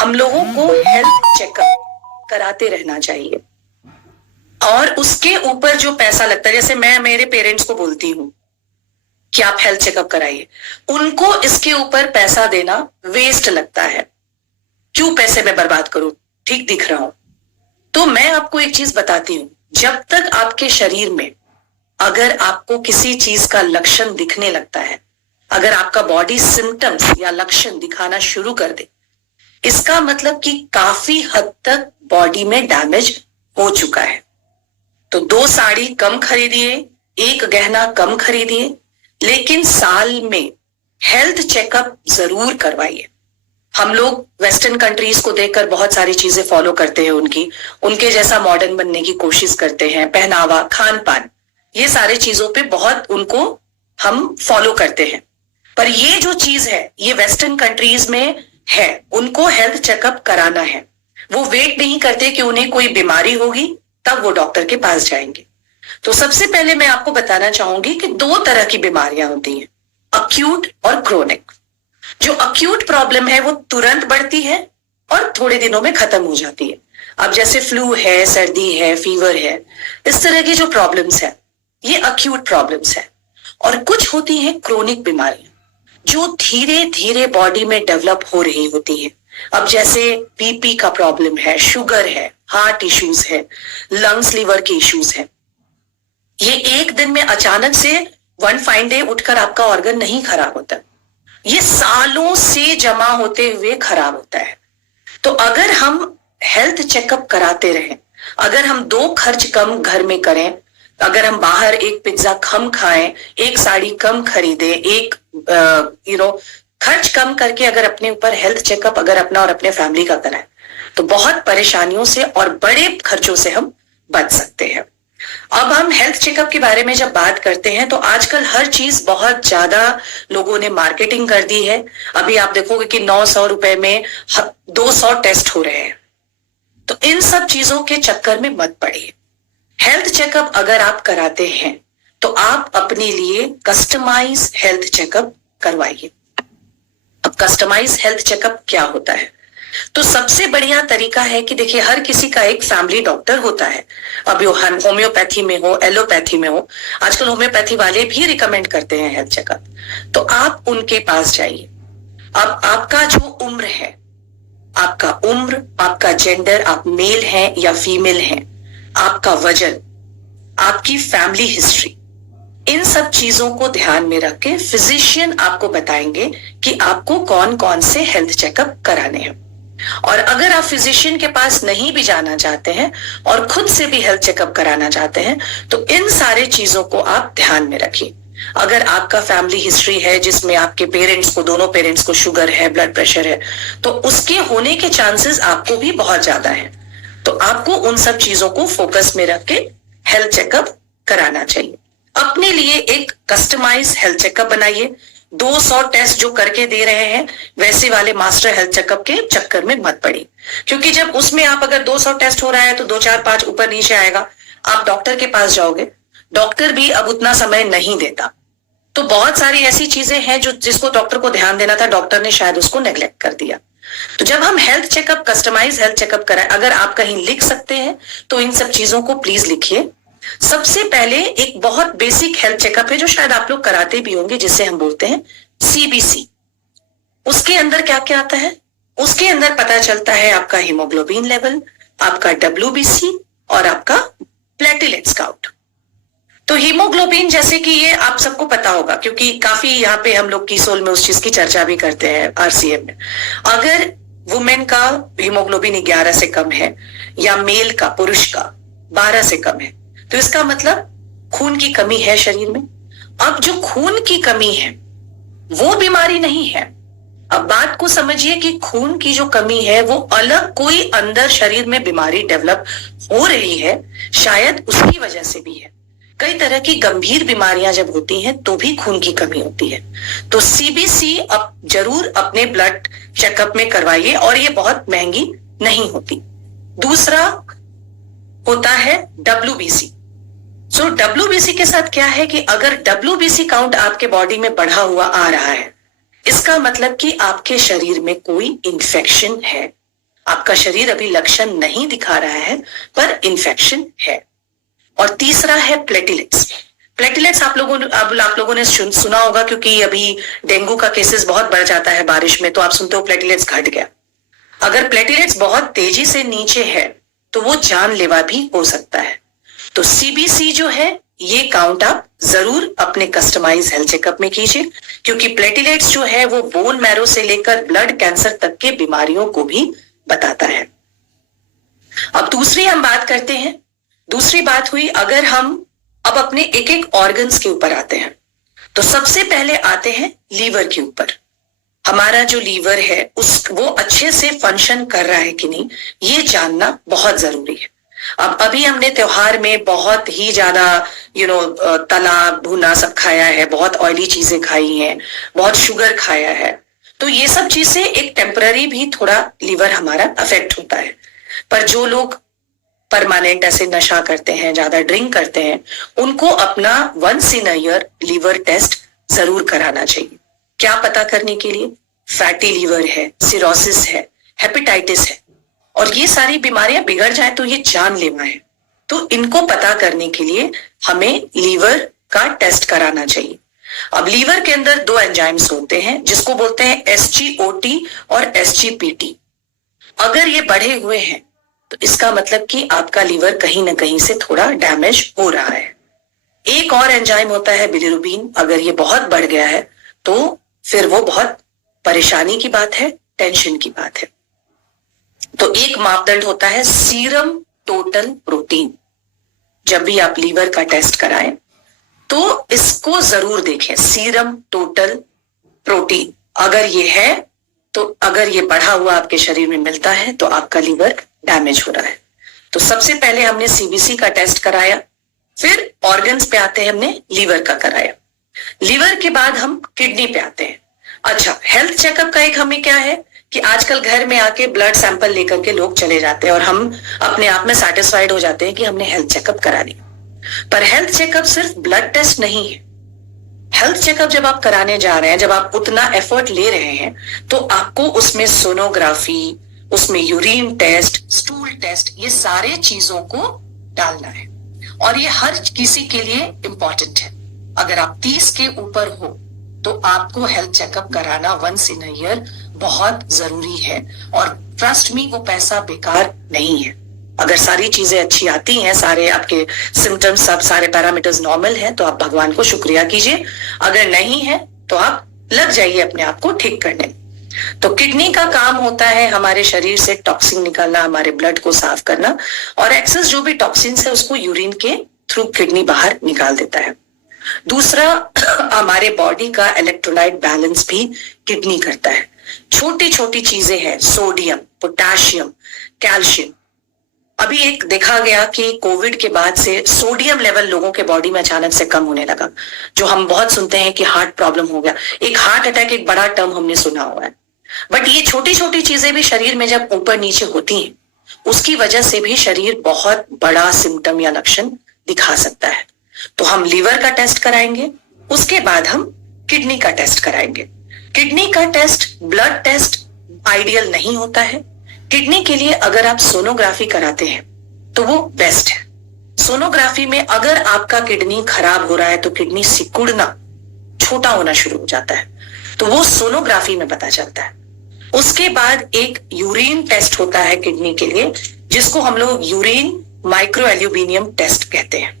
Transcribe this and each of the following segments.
हम लोगों को हेल्थ चेकअप कराते रहना चाहिए। और उसके ऊपर जो पैसा लगता है, जैसे मैं मेरे पेरेंट्स को बोलती हूँ कि आप हेल्थ चेकअप कराइए, उनको इसके ऊपर पैसा देना वेस्ट लगता है। क्यों पैसे में बर्बाद करूं, ठीक दिख रहा हूं। तो मैं आपको एक चीज बताती हूं, जब तक आपके शरीर में अगर आपको किसी चीज का लक्षण दिखने लगता है, अगर आपका बॉडी सिम्टम्स या लक्षण दिखाना शुरू कर दे, इसका मतलब कि काफी हद तक बॉडी में डैमेज हो चुका है। तो 2 साड़ी कम खरीदिए, 1 गहना कम खरीदिए, लेकिन साल में हेल्थ चेकअप जरूर करवाइए। हम लोग वेस्टर्न कंट्रीज को देखकर बहुत सारी चीजें फॉलो करते हैं, उनके जैसा मॉडर्न बनने की कोशिश करते हैं। पहनावा, खान पान, ये सारे चीजों पे बहुत उनको हम फॉलो करते हैं। पर ये जो चीज है ये वेस्टर्न कंट्रीज में है, उनको हेल्थ चेकअप कराना है। वो वेट नहीं करते कि उन्हें कोई बीमारी होगी तब वो डॉक्टर के पास जाएंगे। तो सबसे पहले मैं आपको बताना चाहूंगी कि 2 तरह की बीमारियां होती हैं, अक्यूट और क्रोनिक। जो अक्यूट प्रॉब्लम है वो तुरंत बढ़ती है और थोड़े दिनों में खत्म हो जाती है। अब जैसे फ्लू है, सर्दी है, फीवर है, इस तरह की जो प्रॉब्लम्स है ये अक्यूट प्रॉब्लम्स है। और कुछ होती हैं क्रोनिक बीमारियां जो धीरे धीरे बॉडी में डेवलप हो रही होती है। अब जैसे बीपी का प्रॉब्लम है, शुगर है, हार्ट इश्यूज है, लंग्स लिवर के इश्यूज है। ये एक दिन में अचानक से वन फाइन डे उठकर आपका ऑर्गन नहीं खराब होता, ये सालों से जमा होते हुए खराब होता है। तो अगर हम हेल्थ चेकअप कराते रहें, अगर हम 2 खर्च कम घर में करें, अगर हम बाहर 1 पिज्जा कम खाएं, 1 साड़ी कम खरीदें, एक खर्च कम करके अगर अपने ऊपर हेल्थ चेकअप अगर अपना और अपने फैमिली का कराएं, तो बहुत परेशानियों से और बड़े खर्चों से हम बच सकते हैं। अब हम हेल्थ चेकअप के बारे में जब बात करते हैं तो आजकल हर चीज बहुत ज्यादा लोगों ने मार्केटिंग कर दी है। अभी आप देखोगे कि 900 रुपए में 200 टेस्ट हो रहे हैं। तो इन सब चीजों के चक्कर में मत पड़िए। हेल्थ चेकअप अगर आप कराते हैं तो आप अपने लिए कस्टमाइज हेल्थ चेकअप करवाइए। अब कस्टमाइज हेल्थ चेकअप क्या होता है? तो सबसे बढ़िया तरीका है कि देखिए, हर किसी का एक फैमिली डॉक्टर होता है। अब वो होम्योपैथी में हो, एलोपैथी में हो, आजकल होम्योपैथी वाले भी रिकमेंड करते हैं हेल्थ चेकअप, तो आप उनके पास जाइए। अब आपका जो उम्र है, आपका उम्र, आपका जेंडर, आप मेल हैं या फीमेल हैं, आपका वजन, आपकी फैमिली हिस्ट्री, इन सब चीजों को ध्यान में रख के फिजिशियन आपको बताएंगे कि आपको कौन कौन से हेल्थ चेकअप कराने हैं। और अगर आप फिजिशियन के पास नहीं भी जाना चाहते हैं और खुद से भी हेल्थ चेकअप कराना चाहते हैं, तो इन सारे चीजों को आप ध्यान में रखिए। अगर आपका फैमिली हिस्ट्री है जिसमें आपके पेरेंट्स को, दोनों पेरेंट्स को शुगर है, ब्लड प्रेशर है, तो उसके होने के चांसेस आपको भी बहुत ज्यादा है। तो आपको उन सब चीजों को फोकस में रख के हेल्थ चेकअप कराना चाहिए। अपने लिए एक कस्टमाइज हेल्थ चेकअप बनाइए। 200 टेस्ट जो करके दे रहे हैं वैसे वाले मास्टर हेल्थ चेकअप के चक्कर में मत पड़िए, क्योंकि जब उसमें आप अगर 200 टेस्ट हो रहा है तो 2 4 5 ऊपर नीचे आएगा, आप डॉक्टर के पास जाओगे, डॉक्टर भी अब उतना समय नहीं देता। तो बहुत सारी ऐसी चीजें हैं जो जिसको डॉक्टर को ध्यान देना था, डॉक्टर ने शायद उसको नेग्लेक्ट कर दिया। तो जब हम health checkup, customise health checkup कराएं, अगर आप कहीं लिख सकते हैं तो इन सब चीजों को प्लीज लिखिए। सबसे पहले एक बहुत बेसिक हेल्थ चेकअप है जो शायद आप लोग कराते भी होंगे, जिसे हम बोलते हैं सीबीसी। उसके अंदर क्या क्या आता है? उसके अंदर पता चलता है आपका हीमोग्लोबिन लेवल, आपका डब्ल्यूबीसी और आपका प्लेटलेट्स काउंट। तो हीमोग्लोबिन, जैसे कि ये आप सबको पता होगा क्योंकि काफी यहाँ पे हम लोग कीसोल में उस चीज की चर्चा भी करते हैं आरसीएम में। अगर वुमेन का हीमोग्लोबिन 11 से कम है या मेल का, पुरुष का 12 से कम है, तो इसका मतलब खून की कमी है शरीर में। अब जो खून की कमी है वो बीमारी नहीं है। अब बात को समझिए कि खून की जो कमी है वो अलग कोई अंदर शरीर में बीमारी डेवलप हो रही है, शायद उसकी वजह से भी है। कई तरह की गंभीर बीमारियां जब होती हैं तो भी खून की कमी होती है। तो सीबीसी अब जरूर अपने ब्लड चेकअप में करवाइए, और ये बहुत महंगी नहीं होती। दूसरा होता है डब्ल्यूबीसी। सो डब्ल्यूबीसी के साथ क्या है कि अगर डब्ल्यूबीसी काउंट आपके बॉडी में बढ़ा हुआ आ रहा है, इसका मतलब कि आपके शरीर में कोई इंफेक्शन है। आपका शरीर अभी लक्षण नहीं दिखा रहा है पर इन्फेक्शन है। और तीसरा है प्लेटलेट्स। प्लेटलेट्स आप लोगों ने सुना होगा, क्योंकि अभी डेंगू का केसेस बहुत बढ़ जाता है बारिश में, तो आप सुनते हो प्लेटलेट्स घट गया। अगर प्लेटलेट्स बहुत तेजी से नीचे है तो वो जानलेवा भी हो सकता है। तो सीबीसी जो है ये काउंट आप जरूर अपने कस्टमाइज हेल्थ चेकअप में कीजिए, क्योंकि प्लेटलेट्स जो है वो बोन मैरो से लेकर ब्लड कैंसर तक के बीमारियों को भी बताता है। अब दूसरी हम बात करते हैं। दूसरी बात हुई, अगर हम अब अपने एक एक ऑर्गन्स के ऊपर आते हैं, तो सबसे पहले आते हैं लीवर के ऊपर। हमारा जो लीवर है वो अच्छे से फंक्शन कर रहा है कि नहीं, ये जानना बहुत जरूरी है। अब अभी हमने त्योहार में बहुत ही ज्यादा तला भुना सब खाया है, बहुत ऑयली चीजें खाई हैं, बहुत शुगर खाया है, तो ये सब चीज से एक टेम्पररी भी थोड़ा लीवर हमारा अफेक्ट होता है। पर जो लोग परमानेंट ऐसे नशा करते हैं, ज्यादा ड्रिंक करते हैं, उनको अपना once in a year liver test जरूर कराना चाहिए। क्या पता करने के लिए? फैटी लीवर है, सिरोसिस है, हेपेटाइटिस है, और ये सारी बीमारियां बिगड़ जाए तो ये जानलेवा है। तो इनको पता करने के लिए हमें लीवर का टेस्ट कराना चाहिए। अब लीवर के अंदर दो एंजाइम्स होते हैं जिसको बोलते हैं एसजीओटी और एसजीपीटी। अगर ये बढ़े हुए हैं तो इसका मतलब कि आपका लीवर कहीं ना कहीं से थोड़ा डैमेज हो रहा है। एक और एंजाइम होता है बिलिरुबिन, अगर ये बहुत बढ़ गया है तो फिर वो बहुत परेशानी की बात है, टेंशन की बात है। तो एक मापदंड होता है सीरम टोटल प्रोटीन। जब भी आप लीवर का टेस्ट कराएं तो इसको जरूर देखें, सीरम टोटल प्रोटीन अगर ये है तो अगर ये बढ़ा हुआ आपके शरीर में मिलता है तो आपका लीवर डैमेज हो रहा है। तो सबसे पहले हमने सीबीसी का टेस्ट कराया, फिर ऑर्गन्स पे आते हैं, हमने लीवर का कराया। लीवर के बाद हम किडनी पे आते हैं। अच्छा, हेल्थ चेकअप का एक हमें क्या है कि आजकल घर में आके ब्लड सैंपल लेकर के लोग चले जाते हैं और हम अपने आप में सेटिस्फाइड हो जाते हैं कि हमने हेल्थ चेकअप करा लिया। पर हेल्थ चेकअप सिर्फ ब्लड टेस्ट नहीं है। हेल्थ चेकअप जब आप कराने जा रहे हैं, जब आप उतना एफर्ट ले रहे हैं, तो आपको उसमें सोनोग्राफी, उसमें यूरिन टेस्ट, स्टूल टेस्ट, ये सारे चीजों को डालना है और ये हर किसी के लिए इंपॉर्टेंट है। अगर आप 30 के ऊपर हो तो आपको हेल्थ चेकअप कराना वंस इन अ ईयर बहुत जरूरी है, और ट्रस्ट मी वो पैसा बेकार नहीं है। अगर सारी चीजें अच्छी आती हैं, सारे आपके सिम्टम्स, सब सारे पैरामीटर्स नॉर्मल हैं, तो आप भगवान को शुक्रिया कीजिए। अगर नहीं है तो आप लग जाइए अपने आप को ठीक करने। तो किडनी का काम होता है हमारे शरीर से टॉक्सिन निकालना, हमारे ब्लड को साफ करना, और एक्सेस जो भी टॉक्सिन्स है उसको यूरिन के थ्रू किडनी बाहर निकाल देता है। दूसरा, हमारे बॉडी का इलेक्ट्रोलाइट बैलेंस भी किडनी करता है। छोटी छोटी चीजें हैं, सोडियम, पोटेशियम, कैल्शियम। अभी एक देखा गया कि कोविड के बाद से सोडियम लेवल लोगों के बॉडी में अचानक से कम होने लगा, जो हम बहुत सुनते हैं कि हार्ट प्रॉब्लम हो गया। एक हार्ट अटैक एक बड़ा टर्म हमने सुना हुआ है, बट ये छोटी छोटी चीजें भी शरीर में जब ऊपर नीचे होती हैं, उसकी वजह से भी शरीर बहुत बड़ा सिम्टम या लक्षण दिखा सकता है। तो हम लीवर का टेस्ट कराएंगे, उसके बाद हम किडनी का टेस्ट कराएंगे। किडनी का टेस्ट, ब्लड टेस्ट आइडियल नहीं होता है। किडनी के लिए अगर आप सोनोग्राफी कराते हैं तो वो बेस्ट है। सोनोग्राफी में अगर आपका किडनी खराब हो रहा है तो किडनी सिकुड़ना, छोटा होना शुरू हो जाता है, तो वो सोनोग्राफी में पता चलता है। उसके बाद एक यूरिन टेस्ट होता है किडनी के लिए, जिसको हम लोग यूरिन माइक्रो एल्यूमिनियम टेस्ट कहते हैं।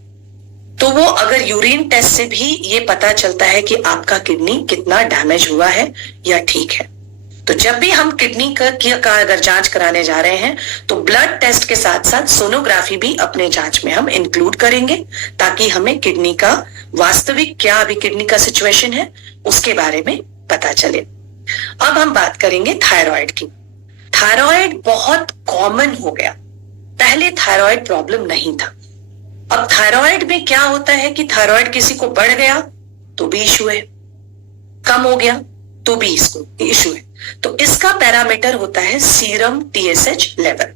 तो वो अगर यूरिन टेस्ट से भी ये पता चलता है कि आपका किडनी कितना डैमेज हुआ है या ठीक है। तो जब भी हम किडनी का अगर जांच कराने जा रहे हैं तो ब्लड टेस्ट के साथ साथ सोनोग्राफी भी अपने जांच में हम इंक्लूड करेंगे, ताकि हमें किडनी का वास्तविक क्या अभी किडनी का सिचुएशन है उसके बारे में पता चले। अब हम बात करेंगे थायराइड की। थायराइड बहुत कॉमन हो गया, पहले थायराइड प्रॉब्लम नहीं था। अब थायराइड में क्या होता है कि थायराइड किसी को बढ़ गया तो भी इशू है, कम हो गया तो भी इसको इशू है। तो इसका पैरामीटर होता है सीरम टीएसएच लेवल।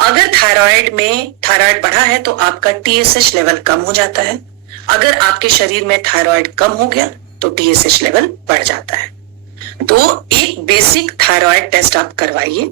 अगर थायराइड बढ़ा है तो आपका टीएसएच लेवल कम हो जाता है। अगर आपके शरीर में थायराइड कम हो गया तो टीएसएच लेवल बढ़ जाता है। तो एक बेसिक थायराइड टेस्ट आप करवाइए।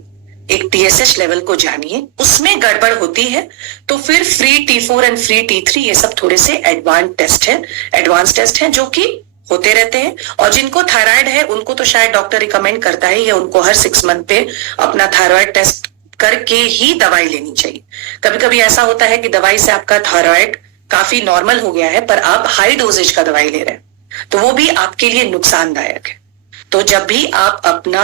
एक TSH लेवल को जानिए, उसमें गड़बड़ होती है तो फिर free T4 and free T3 ये सब थोड़े से एडवांस टेस्ट है जो कि होते रहते हैं। और जिनको थायराइड है उनको तो शायद डॉक्टर रिकमेंड करता है या उनको हर 6 मंथ पे अपना थायराइड टेस्ट करके ही दवाई लेनी चाहिए। कभी कभी ऐसा होता है कि दवाई से आपका थायराइड काफी नॉर्मल हो गया है पर आप हाई डोजेज का दवाई ले रहे हैं तो वो भी आपके लिए नुकसानदायक है। तो जब भी आप अपना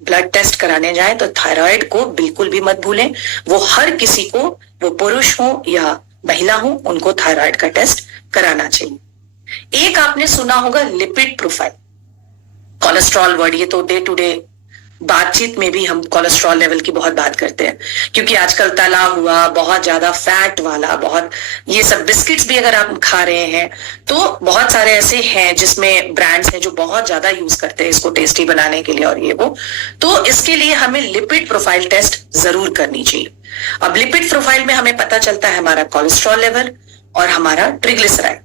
ब्लड टेस्ट कराने जाएं तो थायराइड को बिल्कुल भी मत भूलें। वो हर किसी को, वो पुरुष हो या महिला हो, उनको थायराइड का टेस्ट कराना चाहिए। एक आपने सुना होगा लिपिड प्रोफाइल, कोलेस्ट्रॉल वर्ड, ये तो डे टू डे बातचीत में भी हम कोलेस्ट्रॉल लेवल की बहुत बात करते हैं क्योंकि आजकल तला हुआ बहुत ज्यादा फैट वाला, बहुत ये सब बिस्किट्स भी अगर आप खा रहे हैं तो बहुत सारे ऐसे हैं जिसमें ब्रांड्स हैं जो बहुत ज्यादा यूज करते हैं इसको टेस्टी बनाने के लिए और ये वो, तो इसके लिए हमें लिपिड प्रोफाइल टेस्ट जरूर करनी चाहिए। अब लिपिड प्रोफाइल में हमें पता चलता है हमारा कोलेस्ट्रॉल लेवल और हमारा ट्रिग्लिसराइड।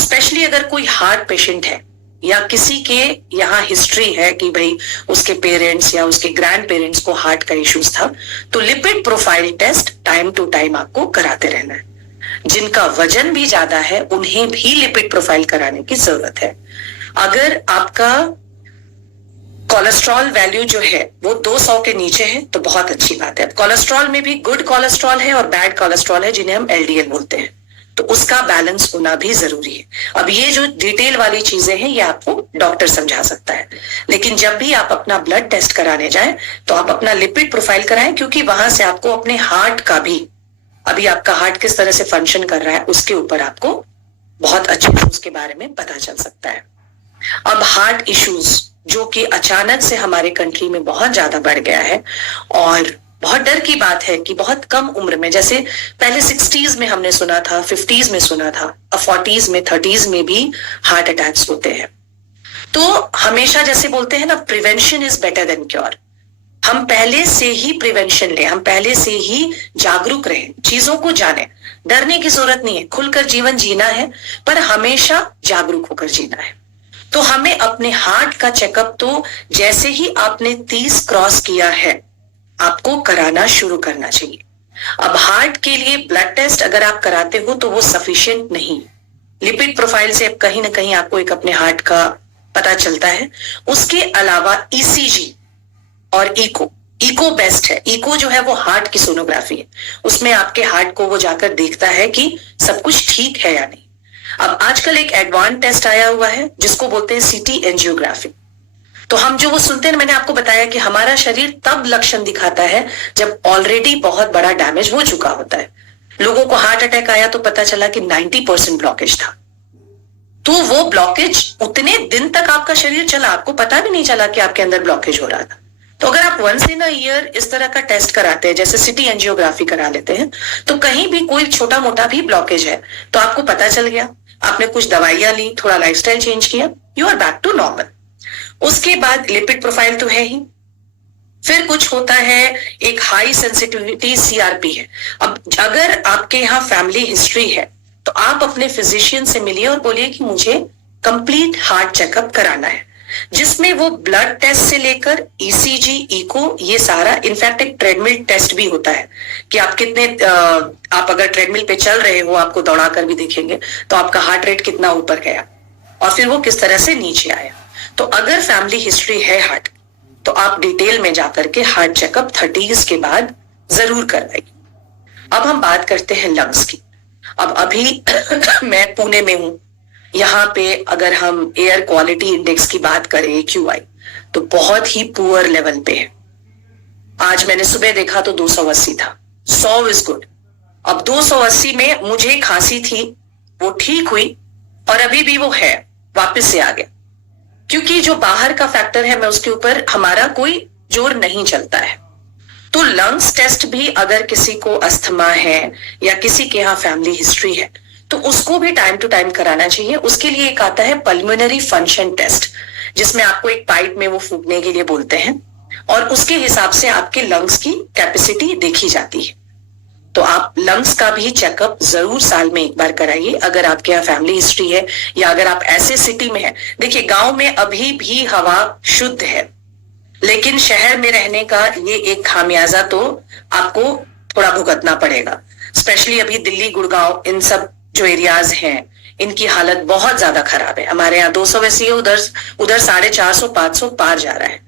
स्पेशली अगर कोई हार्ट पेशेंट है या किसी के यहाँ हिस्ट्री है कि भाई उसके पेरेंट्स या उसके ग्रैंड पेरेंट्स को हार्ट का इश्यूज था तो lipid profile test time to time आपको कराते रहना है। जिनका वजन भी ज्यादा है उन्हें भी लिपिड प्रोफाइल कराने की जरूरत है। अगर आपका कोलेस्ट्रॉल वैल्यू जो है वो 200 के नीचे है तो बहुत अच्छी बात है। कोलेस्ट्रॉल में भी गुड कोलेस्ट्रॉल है और बैड कोलेस्ट्रॉल है जिन्हें हम LDL बोलते हैं, तो उसका बैलेंस होना भी जरूरी है। अब ये जो डिटेल वाली चीजें हैं ये आपको डॉक्टर समझा सकता है, लेकिन जब भी आप अपना ब्लड टेस्ट कराने जाएं तो आप अपना लिपिड प्रोफाइल कराएं क्योंकि वहां से आपको अपने हार्ट का भी, अभी आपका हार्ट किस तरह से फंक्शन कर रहा है उसके ऊपर आपको बहुत अच्छे से उसके बारे में पता चल सकता है। अब हार्ट इश्यूज जो कि अचानक से हमारे कंट्री में बहुत ज्यादा बढ़ गया है और बहुत डर की बात है कि बहुत कम उम्र में, जैसे पहले 60s में हमने सुना था, 50s में सुना था, अब 40s में 30s में भी हार्ट अटैक्स होते हैं। तो हमेशा जैसे बोलते हैं ना, prevention is better than cure. हम पहले से ही प्रिवेंशन लें, हम पहले से ही जागरूक रहें, चीजों को जाने। डरने की जरूरत नहीं है, खुलकर जीवन जीना है पर हमेशा जागरूक होकर जीना है। तो हमें अपने हार्ट का चेकअप तो जैसे ही आपने 30 क्रॉस किया है आपको कराना शुरू करना चाहिए। अब हार्ट के लिए ब्लड टेस्ट अगर आप कराते हो तो वो सफिशिएंट नहीं, लिपिड प्रोफाइल से कहीं ना कहीं आपको एक अपने हार्ट का पता चलता है। उसके अलावा ECG और इको बेस्ट है। इको जो है वो हार्ट की सोनोग्राफी है, उसमें आपके हार्ट को वो जाकर देखता है कि सब कुछ ठीक है या नहीं। अब आजकल एक एडवांस टेस्ट आया हुआ है जिसको बोलते हैं CT एंजियोग्राफी। तो हम जो वो सुनते हैं, मैंने आपको बताया कि हमारा शरीर तब लक्षण दिखाता है जब ऑलरेडी बहुत बड़ा डैमेज हो चुका होता है। लोगों को हार्ट अटैक आया तो पता चला कि 90% ब्लॉकेज था, तो वो ब्लॉकेज उतने दिन तक आपका शरीर चला, आपको पता भी नहीं चला कि आपके अंदर ब्लॉकेज हो रहा था। तो अगर आप वंस इन अ ईयर इस तरह का टेस्ट कराते हैं, जैसे CT एंजियोग्राफी करा लेते हैं, तो कहीं भी कोई छोटा मोटा भी ब्लॉकेज है तो आपको पता चल गया, आपने कुछ दवाइयां ली, थोड़ा लाइफस्टाइल चेंज किया, you are back to normal. उसके बाद लिपिड प्रोफाइल तो है ही, फिर कुछ होता है एक हाई सेंसिटिविटी CRP है। अब अगर आपके यहाँ फैमिली हिस्ट्री है तो आप अपने फिजिशियन से मिलिए और बोलिए कि मुझे कंप्लीट हार्ट चेकअप कराना है, जिसमें वो ब्लड टेस्ट से लेकर ECG, इको, ये सारा, इनफैक्ट एक ट्रेडमिल टेस्ट भी होता है कि आप कितने आप अगर ट्रेडमिल पे चल रहे हो, आपको दौड़ा कर भी देखेंगे तो आपका हार्ट रेट कितना ऊपर गया और फिर वो किस तरह से नीचे आया। तो अगर फैमिली हिस्ट्री है हार्ट तो आप डिटेल में जाकर के हार्ट चेकअप 30s के बाद जरूर करवाइए। अब हम बात करते हैं लंग्स की। अब अभी मैं पुणे में हूं, यहाँ पे अगर हम एयर क्वालिटी इंडेक्स की बात करें AQI तो बहुत ही पुअर लेवल पे है। आज मैंने सुबह देखा तो 280 था। 100 इज गुड। अब 280 में मुझे खांसी थी, वो ठीक हुई और अभी भी वो है, वापस से आ गया, क्योंकि जो बाहर का फैक्टर है मैं उसके ऊपर हमारा कोई जोर नहीं चलता है। तो लंग्स टेस्ट भी अगर किसी को अस्थमा है या किसी के यहाँ फैमिली हिस्ट्री है तो उसको भी टाइम टू टाइम कराना चाहिए। उसके लिए एक आता है पल्मोनरी फंक्शन टेस्ट, जिसमें आपको एक पाइप में वो फूंकने के लिए बोलते हैं और उसके हिसाब से आपके लंग्स की कैपेसिटी देखी जाती है। तो आप लंग्स का भी चेकअप जरूर साल में एक बार कराइए अगर आपके यहाँ फैमिली हिस्ट्री है या अगर आप ऐसे सिटी में है। देखिए गांव में अभी भी हवा शुद्ध है, लेकिन शहर में रहने का ये एक खामियाजा तो आपको थोड़ा भुगतना पड़ेगा। स्पेशली अभी दिल्ली, गुड़गांव, इन सब जो एरियाज हैं, इनकी हालत बहुत ज्यादा खराब है। हमारे यहाँ 200 वैसी है, उधर उधर 450 500 पार जा रहा है।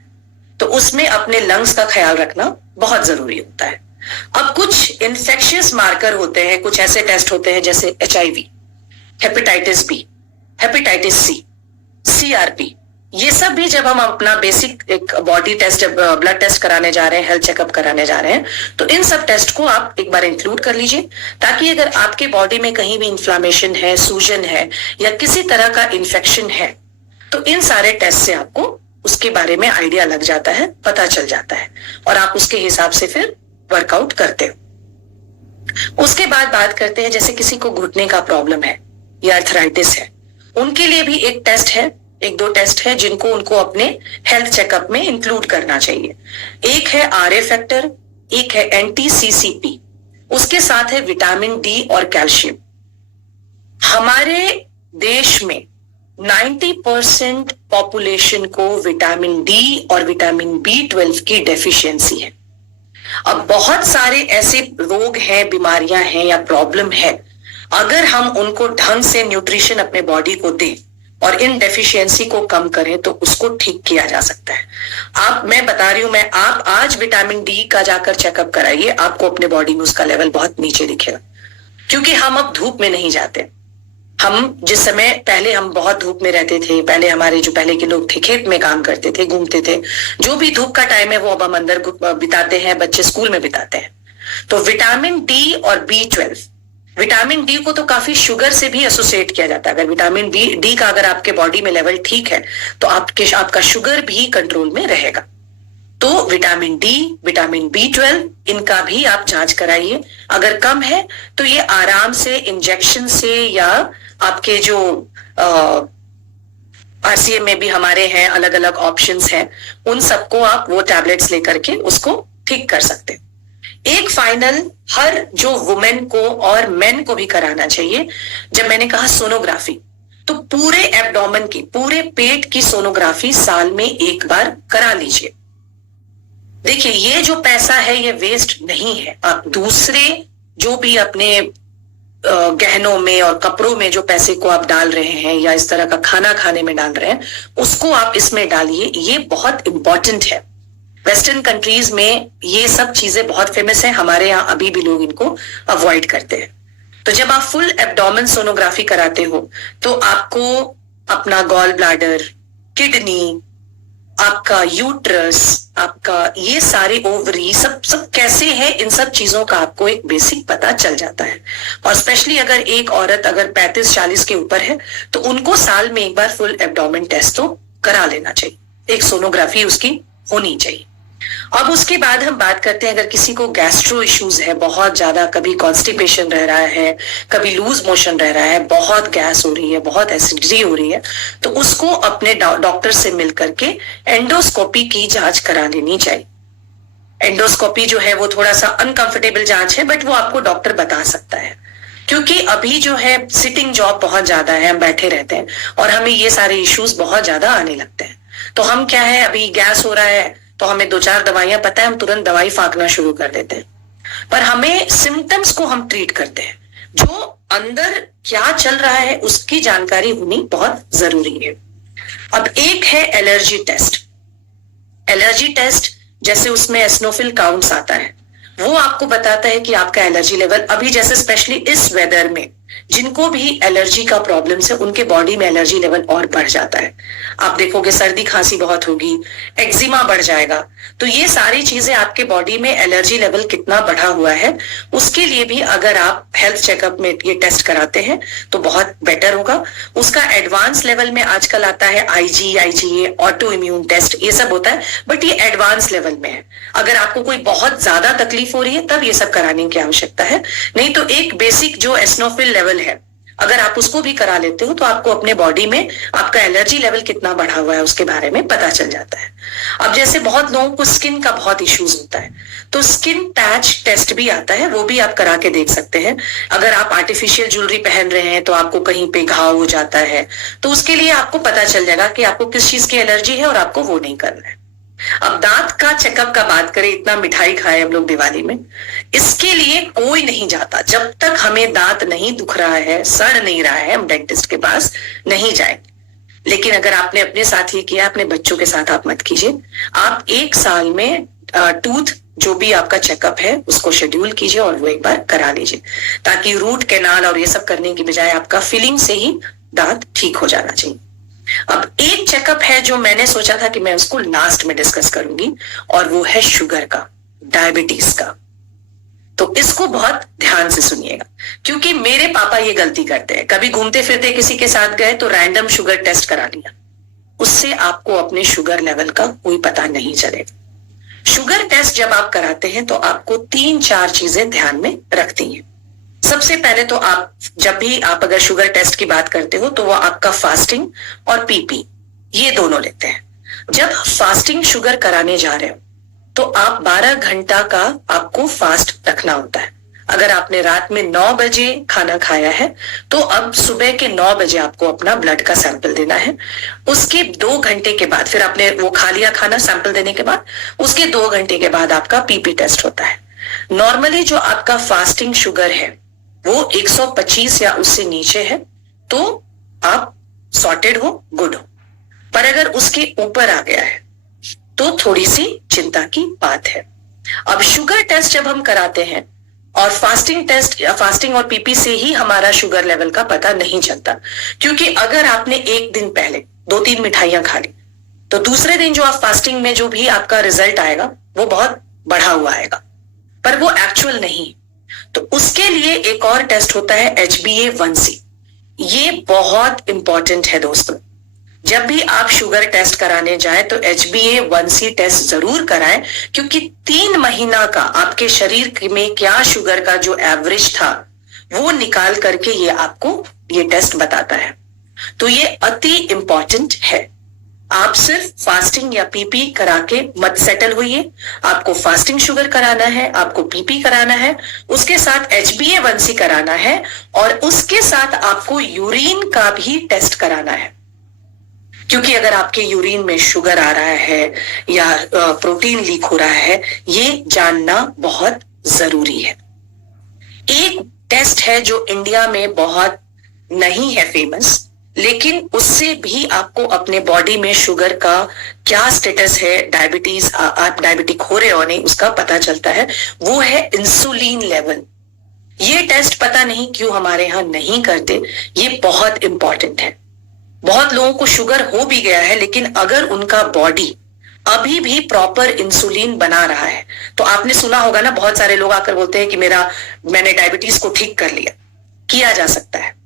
तो उसमें अपने लंग्स का ख्याल रखना बहुत जरूरी होता है। अब कुछ इन्फेक्शियस मार्कर होते हैं, कुछ ऐसे टेस्ट होते हैं जैसे HIV, hepatitis B, hepatitis C, CRP, ये सब भी जब हम अपना बेसिक एक बॉडी टेस्ट, ब्लड टेस्ट कराने जा रहे हैं, हेल्थ चेकअप कराने जा रहे हैं, तो इन सब टेस्ट को आप एक बार इंक्लूड कर लीजिए, ताकि अगर आपके बॉडी में कहीं भी इंफ्लामेशन है, सूजन है या किसी तरह का इन्फेक्शन है, तो इन सारे टेस्ट से आपको उसके बारे में आइडिया लग जाता है, पता चल जाता है, और आप उसके हिसाब से फिर वर्कआउट करते हो। उसके बाद बात करते हैं जैसे किसी को घुटने का प्रॉब्लम है या अर्थराइटिस है, उनके लिए भी एक टेस्ट है, एक दो टेस्ट है जिनको उनको अपने हेल्थ चेकअप में इंक्लूड करना चाहिए। एक है RA फैक्टर, एक है NT-CCP, उसके साथ है विटामिन D और कैल्शियम। हमारे देश में 90% पॉपुलेशन को विटामिन D और विटामिन B12 की डेफिशिएंसी है। अब बहुत सारे ऐसे रोग हैं, बीमारियां हैं या प्रॉब्लम है, अगर हम उनको ढंग से न्यूट्रिशन अपने बॉडी को दें और इन डेफिशिएंसी को कम करें तो उसको ठीक किया जा सकता है। मैं बता रही हूं, आप आज विटामिन D का जाकर चेकअप कराइए, आपको अपने बॉडी में उसका लेवल बहुत नीचे दिखेगा, क्योंकि हम अब धूप में नहीं जाते। हम जिस समय पहले हम बहुत धूप में रहते थे, पहले हमारे जो पहले के लोग थे खेत में काम करते थे, घूमते थे, जो भी धूप का टाइम है वो अब हम अंदर बिताते हैं, बच्चे स्कूल में बिताते हैं। तो विटामिन D और B12, विटामिन D को तो काफी शुगर से भी एसोसिएट किया जाता है। अगर विटामिन D का अगर आपके बॉडी में लेवल ठीक है तो आपका शुगर भी कंट्रोल में रहेगा। तो विटामिन D, विटामिन B12, इनका भी आप जांच कराइए। अगर कम है तो ये आराम से इंजेक्शन से या आपके जो RCM में भी हमारे हैं अलग अलग ऑप्शंस हैं, उन सबको आप वो टैबलेट्स लेकर के उसको ठीक कर सकते हैं। एक फाइनल हर जो वुमेन को और मेन को भी कराना चाहिए, जब मैंने कहा सोनोग्राफी, तो पूरे एब्डोमेन की, पूरे पेट की सोनोग्राफी साल में एक बार करा लीजिए। देखिए, ये जो पैसा है ये वेस्ट नहीं है। आप दूसरे जो भी अपने गहनों में और कपड़ों में जो पैसे को आप डाल रहे हैं या इस तरह का खाना खाने में डाल रहे हैं, उसको आप इसमें डालिए। ये बहुत इंपॉर्टेंट है। वेस्टर्न कंट्रीज में ये सब चीजें बहुत फेमस है, हमारे यहाँ अभी भी लोग इनको अवॉइड करते हैं। तो जब आप फुल एब्डोमेन सोनोग्राफी कराते हो तो आपको अपना गॉल ब्लैडर, किडनी, आपका यूट्रस, आपका ये सारे ओवरी, सब कैसे है, इन सब चीजों का आपको एक बेसिक पता चल जाता है। और स्पेशली अगर एक औरत अगर 35-40 के ऊपर है तो उनको साल में एक बार फुल एब्डोमेन टेस्ट तो करा लेना चाहिए, एक सोनोग्राफी उसकी होनी चाहिए। अब उसके बाद हम बात करते हैं अगर किसी को गैस्ट्रो इश्यूज है, बहुत ज्यादा, कभी कॉन्स्टिपेशन रह रहा है, कभी लूज मोशन रह रहा है, बहुत गैस हो रही है, बहुत एसिडिटी हो रही है, तो उसको अपने डॉक्टर से मिलकर के एंडोस्कोपी की जांच करा लेनी चाहिए। एंडोस्कोपी जो है वो थोड़ा सा अनकंफर्टेबल जांच है, बट वो आपको डॉक्टर बता सकता है, क्योंकि अभी जो है सिटिंग जॉब बहुत ज्यादा है, हम बैठे रहते हैं और हमें ये सारे इश्यूज बहुत ज्यादा आने लगते हैं। तो हम क्या है, अभी गैस हो रहा है तो हमें 2-4 दवाइयां पता है, हम तुरंत दवाई फाँकना शुरू कर देते हैं, पर हमें सिम्टम्स को हम ट्रीट करते हैं। जो अंदर क्या चल रहा है उसकी जानकारी होनी बहुत जरूरी है। अब एक है एलर्जी टेस्ट। एलर्जी टेस्ट जैसे उसमें एस्नोफिल काउंट्स आता है, वो आपको बताता है कि आपका एलर्जी लेवल अभी, जैसे स्पेशली इस वेदर में जिनको भी एलर्जी का प्रॉब्लम है उनके बॉडी में एलर्जी लेवल और बढ़ जाता है। आप देखोगे सर्दी खांसी बहुत होगी, एक्जिमा बढ़ जाएगा। तो ये सारी चीजें आपके बॉडी में एलर्जी लेवल कितना बढ़ा हुआ है उसके लिए भी अगर आप हेल्थ चेकअप में ये टेस्ट कराते हैं तो बहुत बेटर होगा। उसका एडवांस लेवल में आजकल आता है IgA, ऑटो इम्यून टेस्ट, ये सब होता है, बट ये एडवांस लेवल में है। अगर आपको कोई बहुत ज्यादा तकलीफ हो रही है तब ये सब कराने की आवश्यकता है, नहीं तो एक बेसिक जो एस्नोफिल लेवल है अगर आप उसको भी करा लेते हो तो आपको अपने बॉडी में आपका एलर्जी लेवल कितना बढ़ा हुआ है उसके बारे में पता चल जाता है। अब जैसे बहुत लोगों को स्किन का बहुत इश्यूज होता है तो स्किन पैच टेस्ट भी आता है, वो भी आप करा के देख सकते हैं। अगर आप आर्टिफिशियल ज्वेलरी पहन रहे हैं तो आपको कहीं पे घाव हो जाता है तो उसके लिए आपको पता चल जाएगा कि आपको किस चीज की एलर्जी है और आपको वो नहीं करना है। अब दांत का चेकअप का बात करें, इतना मिठाई खाए हम लोग दिवाली में, इसके लिए कोई नहीं जाता जब तक हमें दांत नहीं दुख रहा है, सड़ नहीं रहा है, हम डेंटिस्ट के पास नहीं जाएंगे। लेकिन अगर आपने अपने साथ ही किया, अपने बच्चों के साथ आप मत कीजिए। आप 1 साल में टूथ जो भी आपका चेकअप है उसको शेड्यूल कीजिए और वो एक बार करा लीजिए, ताकि रूट कैनाल और ये सब करने की बजाय आपका फिलिंग से ही दांत ठीक हो जाना चाहिए। अब एक चेकअप है जो मैंने सोचा था कि मैं उसको लास्ट में डिस्कस करूंगी, और वो है शुगर का, डायबिटीज का। तो इसको बहुत ध्यान से सुनिएगा, क्योंकि मेरे पापा ये गलती करते हैं। कभी घूमते फिरते किसी के साथ गए तो रैंडम शुगर टेस्ट करा लिया, उससे आपको अपने शुगर लेवल का कोई पता नहीं चलेगा। शुगर टेस्ट जब आप कराते हैं तो आपको 3-4 चीजें ध्यान में रखती हैं। सबसे पहले तो आप जब भी आप अगर शुगर टेस्ट की बात करते हो तो वो आपका फास्टिंग और पीपी ये दोनों लेते हैं। जब फास्टिंग शुगर कराने जा रहे हो तो आप 12 घंटा का आपको फास्ट रखना होता है। अगर आपने रात में 9 बजे खाना खाया है तो अब सुबह के 9 बजे आपको अपना ब्लड का सैंपल देना है। उसके 2 घंटे के बाद, फिर आपने वो खा लिया खाना सैंपल देने के बाद, उसके 2 घंटे के बाद आपका पीपी टेस्ट होता है। नॉर्मली जो आपका फास्टिंग शुगर है वो 125 या उससे नीचे है तो आप सॉर्टेड हो, गुड हो। पर अगर उसके ऊपर आ गया है तो थोड़ी सी चिंता की बात है। अब शुगर टेस्ट जब हम कराते हैं और फास्टिंग और पीपी से ही हमारा शुगर लेवल का पता नहीं चलता, क्योंकि अगर आपने एक दिन पहले 2-3 मिठाइयां खा ली तो दूसरे दिन जो आप फास्टिंग में जो भी आपका रिजल्ट आएगा वो बहुत बढ़ा हुआ आएगा, पर वो एक्चुअल नहीं। तो उसके लिए एक और टेस्ट होता है HbA1c। ये बहुत इंपॉर्टेंट है दोस्तों। जब भी आप शुगर टेस्ट कराने जाएं तो HbA1c टेस्ट जरूर कराएं, क्योंकि 3 महीना का आपके शरीर में क्या शुगर का जो एवरेज था वो निकाल करके ये आपको ये टेस्ट बताता है। तो ये अति इंपॉर्टेंट है। आप सिर्फ फास्टिंग या पीपी करा के मत सेटल होइए। आपको फास्टिंग शुगर कराना है, आपको पीपी कराना है, उसके साथ HbA1c कराना है, और उसके साथ आपको यूरिन का भी टेस्ट कराना है। क्योंकि अगर आपके यूरिन में शुगर आ रहा है या प्रोटीन लीक हो रहा है, ये जानना बहुत जरूरी है। एक टेस्ट है जो इंडिया में बहुत नहीं है फेमस, लेकिन उससे भी आपको अपने बॉडी में शुगर का क्या स्टेटस है, डायबिटीज आप डायबिटिक हो रहे हो नहीं, उसका पता चलता है। वो है इंसुलिन लेवल। ये टेस्ट पता नहीं क्यों हमारे यहाँ नहीं करते, ये बहुत इंपॉर्टेंट है। बहुत लोगों को शुगर हो भी गया है, लेकिन अगर उनका बॉडी अभी भी प्रॉपर इंसुलिन बना रहा है, तो आपने सुना होगा ना, बहुत सारे लोग आकर बोलते हैं कि मैंने डायबिटीज को ठीक कर लिया। किया जा सकता है,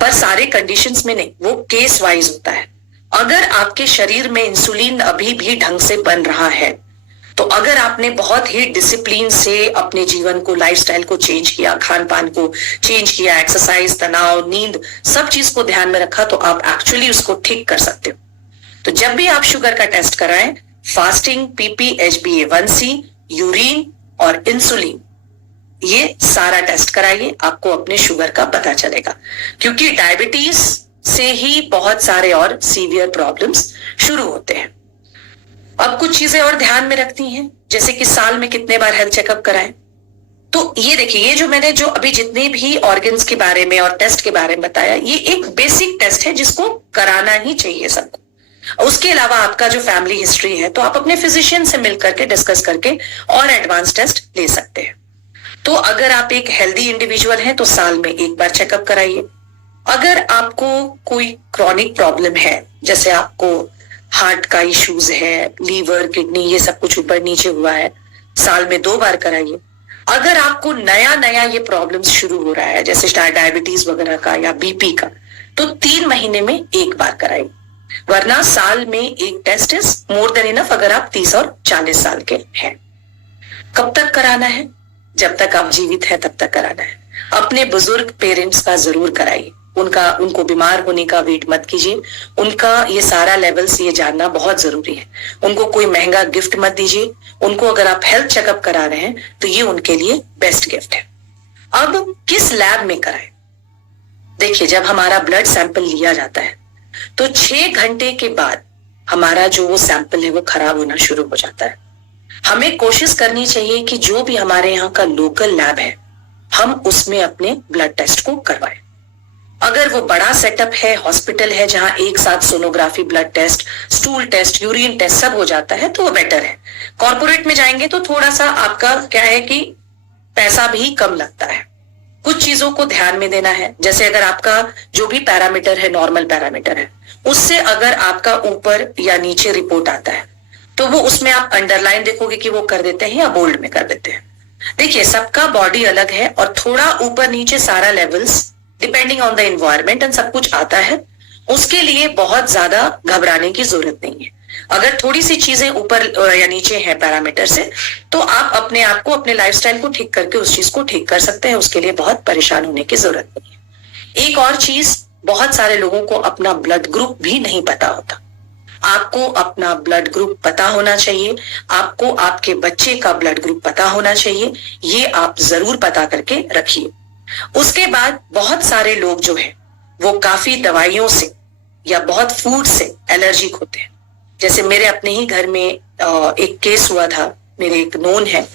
पर सारे कंडीशंस में नहीं, वो केस वाइज होता है। अगर आपके शरीर में इंसुलिन अभी भी ढंग से बन रहा है, तो अगर आपने बहुत ही डिसिप्लिन से अपने जीवन को, लाइफस्टाइल को चेंज किया, खान पान को चेंज किया, एक्सरसाइज, तनाव, नींद, सब चीज को ध्यान में रखा, तो आप एक्चुअली उसको ठीक कर सकते हो। तो जब भी आप शुगर का टेस्ट कराएं, फास्टिंग, पीपी, HbA1c, यूरिन और इंसुलिन, ये सारा टेस्ट कराइए, आपको अपने शुगर का पता चलेगा। क्योंकि डायबिटीज से ही बहुत सारे और सीवियर प्रॉब्लम्स शुरू होते हैं। अब कुछ चीजें और ध्यान में रखती हैं, जैसे कि साल में कितने बार हेल्थ चेकअप कराएं। तो ये देखिए, ये जो मैंने जो अभी जितने भी ऑर्गन्स के बारे में और टेस्ट के बारे में बताया, ये एक बेसिक टेस्ट है जिसको कराना ही चाहिए सबको। उसके अलावा आपका जो फैमिली हिस्ट्री है तो आप अपने फिजिशियन से मिलकर के डिस्कस करके और एडवांस टेस्ट ले सकते हैं। तो अगर आप एक हेल्दी इंडिविजुअल हैं तो साल में 1 बार चेकअप कराइए। अगर आपको कोई क्रॉनिक प्रॉब्लम है, जैसे आपको हार्ट का इश्यूज है, लीवर, किडनी, ये सब कुछ ऊपर नीचे हुआ है, साल में 2 बार कराइए। अगर आपको नया नया ये प्रॉब्लम्स शुरू हो रहा है, जैसे डायबिटीज वगैरह का या बीपी का, तो 3 महीने में 1 बार कराइए। वरना साल में 1 test is more than enough, अगर आप 30 और 40 साल के हैं। कब तक कराना है? जब तक आप जीवित हैं तब तक कराना है। अपने बुजुर्ग पेरेंट्स का जरूर कराइए। उनको बीमार होने का वेट मत कीजिए। उनका ये सारा लेवल्स ये जानना बहुत जरूरी है। उनको कोई महंगा गिफ्ट मत दीजिए। उनको अगर आप हेल्थ चेकअप करा रहे हैं तो ये उनके लिए बेस्ट गिफ्ट है। अब किस लैब में कराएं? देखिए, जब हमारा ब्लड सैंपल लिया जाता है तो 6 घंटे के बाद हमारा जो वो सैंपल है वो खराब होना शुरू हो जाता है। हमें कोशिश करनी चाहिए कि जो भी हमारे यहाँ का लोकल लैब है हम उसमें अपने ब्लड टेस्ट को करवाएं। अगर वो बड़ा सेटअप है, हॉस्पिटल है जहां एक साथ sonography, blood test, stool test, urine test सब हो जाता है तो वो बेटर है। कॉर्पोरेट में जाएंगे तो थोड़ा सा आपका क्या है कि पैसा भी कम लगता है। कुछ चीजों को ध्यान में देना है, जैसे अगर आपका जो भी पैरामीटर है नॉर्मल पैरामीटर है, उससे अगर आपका ऊपर या नीचे रिपोर्ट आता है तो वो उसमें आप अंडरलाइन देखोगे कि वो कर देते हैं या बोल्ड में कर देते हैं। देखिए सबका बॉडी अलग है और थोड़ा ऊपर नीचे सारा levels depending on the environment and सब कुछ आता है। उसके लिए बहुत ज्यादा घबराने की जरूरत नहीं है। अगर थोड़ी सी चीजें ऊपर या नीचे हैं पैरामीटर से तो आप अपने आप को, अपने लाइफस्टाइल को ठीक करके उस चीज को ठीक कर सकते हैं। उसके लिए बहुत परेशान होने की जरूरत नहीं है। एक और चीज, बहुत सारे लोगों को अपना ब्लड ग्रुप भी नहीं पता होता। आपको अपना ब्लड ग्रुप पता होना चाहिए। आपको आपके बच्चे का ब्लड ग्रुप पता होना चाहिए। ये आप जरूर पता करके रखिए। उसके बाद बहुत सारे लोग जो है वो काफी दवाइयों से या बहुत फूड से एलर्जिक होते हैं। जैसे मेरे अपने ही घर में एक केस हुआ था। मेरे एक नोन है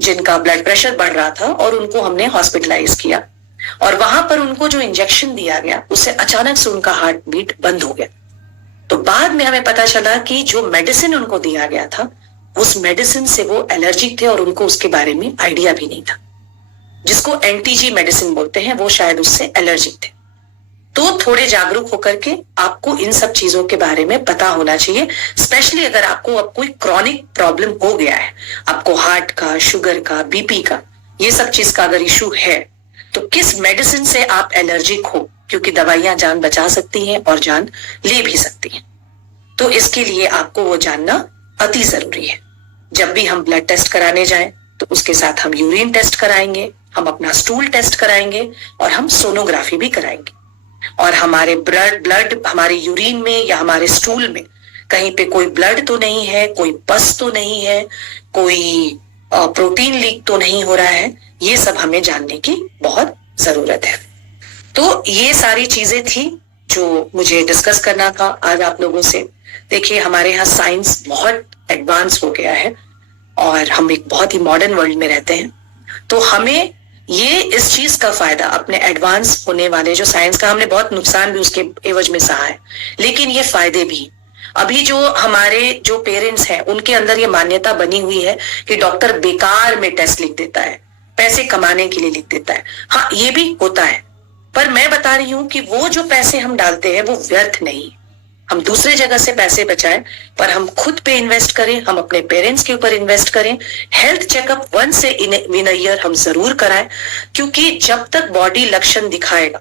जिनका ब्लड प्रेशर बढ़ रहा था और उनको हमने हॉस्पिटलाइज किया और वहां पर उनको जो इंजेक्शन दिया गया उससे अचानक से उनका हार्ट बीट बंद हो गया। तो बाद में हमें पता चला कि जो मेडिसिन उनको दिया गया था उस मेडिसिन से वो एलर्जिक थे और उनको उसके बारे में आइडिया भी नहीं था। जिसको एंटीजी मेडिसिन बोलते हैं, वो शायद उससे एलर्जिक थे। तो थोड़े जागरूक होकर के आपको इन सब चीजों के बारे में पता होना चाहिए। स्पेशली अगर आपको अब कोई क्रॉनिक प्रॉब्लम हो गया है, आपको हार्ट का, शुगर का, बीपी का, ये सब चीज का अगर इशू है तो किस मेडिसिन से आप एलर्जिक हो, क्योंकि दवाइयां जान बचा सकती हैं और जान ले भी सकती हैं। तो इसके लिए आपको वो जानना अति जरूरी है। जब भी हम ब्लड टेस्ट कराने जाएं तो उसके साथ हम यूरिन टेस्ट कराएंगे, हम अपना स्टूल टेस्ट कराएंगे और हम सोनोग्राफी भी कराएंगे। और हमारे ब्लड हमारे यूरिन में या हमारे स्टूल में कहीं पे कोई ब्लड तो नहीं है, कोई पस तो नहीं है, कोई प्रोटीन लीक तो नहीं हो रहा है। ये सब हमें जानने की बहुत जरूरत है। तो ये सारी चीजें थी जो मुझे डिस्कस करना था आज आप लोगों से। देखिए हमारे यहाँ साइंस बहुत एडवांस हो गया है और हम एक बहुत ही मॉडर्न वर्ल्ड में रहते हैं। तो हमें ये इस चीज का फायदा, अपने एडवांस होने वाले जो साइंस का, हमने बहुत नुकसान भी उसके एवज में सहा है, लेकिन ये फायदे भी। अभी जो हमारे जो पेरेंट्स हैं उनके अंदर ये मान्यता बनी हुई है कि डॉक्टर बेकार में टेस्ट लिख देता है, पैसे कमाने के लिए लिख देता है। हाँ ये भी होता है, पर मैं बता रही हूं कि वो जो पैसे हम डालते हैं वो व्यर्थ नहीं। हम दूसरे जगह से पैसे बचाएं, पर हम खुद पे इन्वेस्ट करें, हम अपने पेरेंट्स के ऊपर इन्वेस्ट करें। Health checkup once in a year हम जरूर कराएं, क्योंकि जब तक बॉडी लक्षण दिखाएगा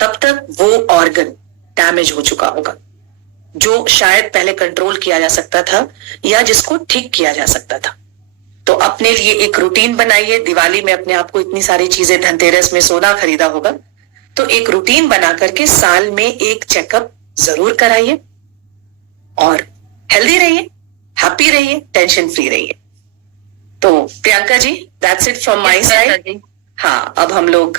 तब तक वो ऑर्गन डैमेज हो चुका होगा जो शायद पहले कंट्रोल किया जा सकता था या जिसको ठीक किया जा सकता था। तो अपने लिए एक रूटीन बनाइए। दिवाली में अपने आप को इतनी सारी चीजें, धनतेरस में सोना खरीदा होगा, तो एक रूटीन बना करके साल में एक चेकअप जरूर कराइए और हेल्दी रहिए, हैप्पी रहिए, टेंशन फ्री रहिए। तो Priyanka ji, that's it from my side. हाँ, अब हम लोग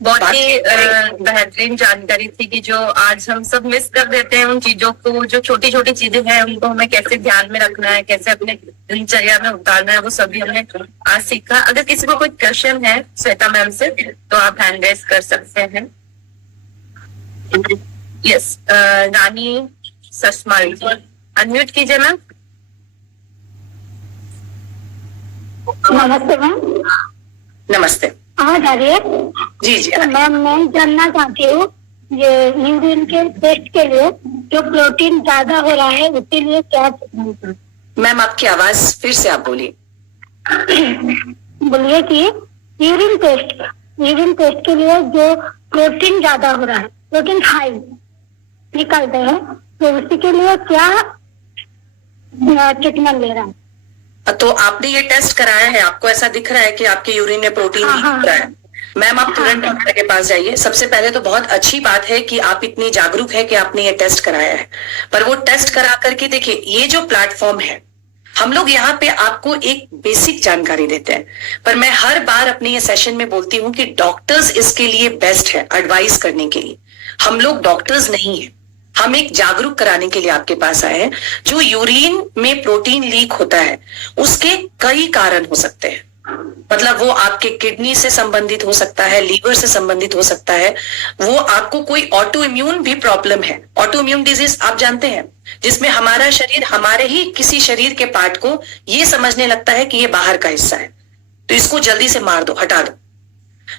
बहुत ही बेहतरीन जानकारी थी कि जो आज हम सब मिस कर देते हैं उन चीजों को, जो छोटी छोटी चीजें हैं उनको हमें कैसे ध्यान में रखना है, कैसे अपने दिनचर्या में उतारना है, वो सभी हमने आज सीखा। अगर किसी को कोई क्वेश्चन है श्वेता मैम से तो आप हैंड रेज कर सकते हैं। यस, रानी ससमाल अनम्यूट कीजिए मैम। नमस्ते मैम। नमस्ते। आवाज आ रही है? जी जी। तो मैम मैं जानना चाहती हूँ ये यूरिन के टेस्ट के लिए जो प्रोटीन ज्यादा हो रहा है उसके लिए क्या मैम आपकी आवाज फिर से आप बोलिए। बोलिए कि यूरिन टेस्ट के लिए जो प्रोटीन ज्यादा हो रहा है, प्रोटीन हाई निकलते हैं, तो उसी के लिए क्या ट्रीटमेंट ले रहा है? तो आपने ये टेस्ट कराया है, आपको ऐसा दिख रहा है कि आपके यूरिन में प्रोटीन दिख रहा है? मैम आप तुरंत डॉक्टर के पास जाइए। सबसे पहले तो बहुत अच्छी बात है कि आप इतनी जागरूक है कि आपने ये टेस्ट कराया है, पर वो टेस्ट करा करके देखिए, ये जो प्लेटफॉर्म है, हम लोग यहाँ पे आपको एक बेसिक जानकारी देते हैं, पर मैं हर बार अपने ये सेशन में बोलती हूँ कि डॉक्टर्स इसके लिए बेस्ट है एडवाइस करने के लिए। हम लोग डॉक्टर्स नहीं है, हम एक जागरूक कराने के लिए आपके पास आए हैं। जो यूरिन में प्रोटीन लीक होता है उसके कई कारण हो सकते हैं, मतलब वो आपके किडनी से संबंधित हो सकता है, लीवर से संबंधित हो सकता है, वो आपको कोई ऑटो इम्यून भी प्रॉब्लम है। ऑटो इम्यून डिजीज आप जानते हैं, जिसमें हमारा शरीर हमारे ही किसी शरीर के पार्ट को ये समझने लगता है कि ये बाहर का हिस्सा है, तो इसको जल्दी से मार दो, हटा दो,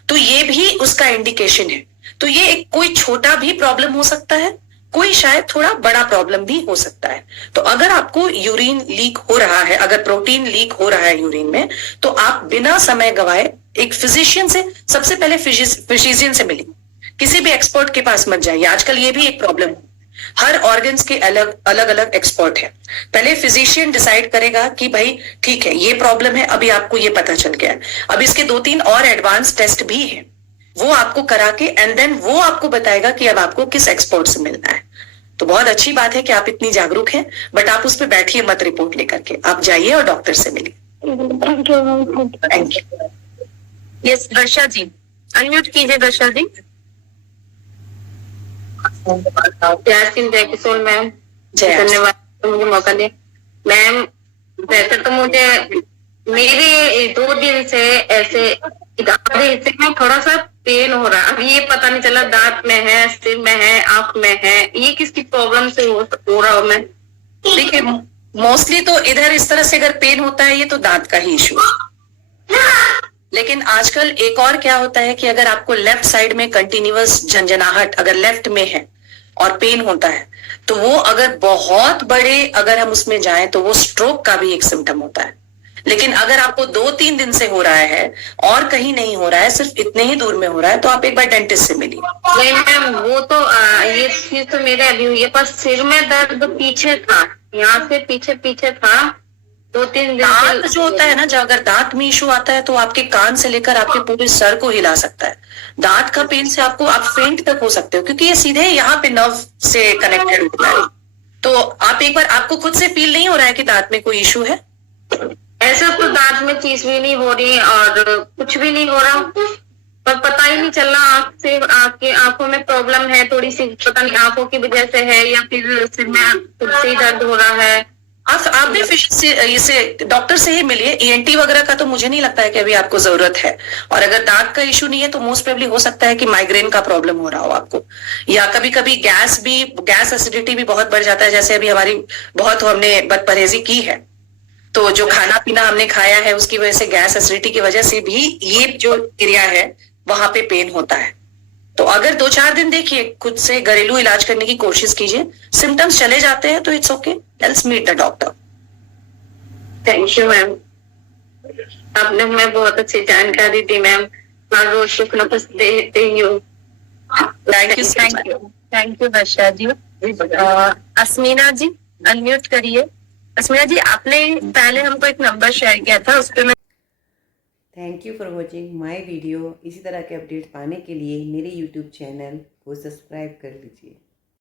तो ये भी उसका इंडिकेशन है। तो ये एक कोई छोटा भी प्रॉब्लम हो सकता है, कोई शायद थोड़ा बड़ा प्रॉब्लम भी हो सकता है। तो अगर आपको यूरिन लीक हो रहा है, अगर प्रोटीन लीक हो रहा है यूरिन में, तो आप बिना समय गवाए एक फिजिशियन से, सबसे पहले फिजिशियन से मिलिए, किसी भी एक्सपर्ट के पास मत जाइए। आजकल ये भी एक प्रॉब्लम है, हर ऑर्गन्स के अलग अलग एक्सपर्ट है। पहले फिजिशियन डिसाइड करेगा कि भाई ठीक है ये प्रॉब्लम है, अभी आपको ये पता चल गया है, अब इसके 2-3 और एडवांस टेस्ट भी हैं, वो आपको करा के एंड देन वो आपको बताएगा कि अब आपको किस एक्सपर्ट से मिलना है। तो बहुत अच्छी बात है कि आप इतनी जागरूक हैं, बट आप उस पर बैठिए मत रिपोर्ट लेकर के, आप जाइए और डॉक्टर से मिलिए। Thank you ma'am. Thank you. Yes Varsha ji, unmute कीजिए वर्षा जी। यासिन जय किशोर मैम, जय। धन्यवाद मुझे मौका दिया। मैम वैसे तो मुझे मेरे 2 दिन से ऐसे आधे हिस्से में थोड़ा सा पेन हो रहा है, अभी ये पता नहीं चला दांत में है, सिर में है, आंख में है, ये किसकी प्रॉब्लम से हो रहा हूँ मैं। देखिए मोस्टली तो इधर इस तरह से अगर पेन होता है ये तो दांत का ही इशू है, लेकिन आजकल एक और क्या होता है कि अगर आपको लेफ्ट साइड में कंटिन्यूअस झंझनाहट अगर लेफ्ट में है और पेन होता है, तो वो अगर बहुत बड़े अगर हम उसमें जाएं तो वो स्ट्रोक का भी एक सिम्टम होता है। लेकिन अगर आपको 2-3 दिन से हो रहा है और कहीं नहीं हो रहा है, सिर्फ इतने ही दूर में हो रहा है, तो आप एक बार डेंटिस्ट से मिलिए। नहीं मैम वो तो ये चीज तो मेरे अभी हुई है, पर सिर में दर्द पीछे था, यहाँ से पीछे था 2-3 दिन दांत जो होता है ना, जो अगर दांत में इशू आता है तो आपके कान से लेकर आपके पूरे सर को हिला सकता है। दांत का पेन से आपको आप फेंट तक हो सकते हो, क्योंकि ये सीधे यहाँ पे नर्व से कनेक्टेड होता है। तो आप एक बार, आपको खुद से फील नहीं हो रहा है कि दांत में कोई इशू है? ऐसा तो दांत में चीज भी नहीं हो रही और कुछ भी नहीं हो रहा, पर पता ही नहीं चल रहा आंख से, आपके आंखों में प्रॉब्लम है थोड़ी सी, पता नहीं आंखों की वजह से है या फिर सिर में खुद से ही दर्द हो रहा है। आप भी इसे डॉक्टर से ही मिलिए। ईएनटी वगैरह का तो मुझे नहीं लगता है कि अभी आपको जरूरत है, और अगर दांत का इशू नहीं है तो मोस्ट प्रोबेबली हो सकता है कि माइग्रेन का प्रॉब्लम हो रहा हो आपको, या कभी कभी गैस एसिडिटी भी बहुत बढ़ जाता है, जैसे अभी हमारी बहुत हमने बदपरहेजी की है, तो जो खाना पीना हमने खाया है उसकी वजह से गैस एसिडिटी की वजह से भी ये जो एरिया है वहां पे पेन होता है। तो अगर 2-4 दिन देखिए, खुद से घरेलू इलाज करने की कोशिश कीजिए, सिम्टम्स चले जाते हैं तो it's okay, else meet the doctor. Thank you ma'am, आपने हमें बहुत अच्छी जानकारी दी मैम, हर रोज सुख नफस देती हूँ। Thank you, thank you Varsha ji. Asmina ji unmute करिए। अस्मीना जी, आपने पहले हमको एक नंबर शेयर किया था, उस पर मैं thank you for watching my video. इसी तरह के अपडेट पाने के लिए मेरे यूट्यूब चैनल को सब्सक्राइब कर लीजिए।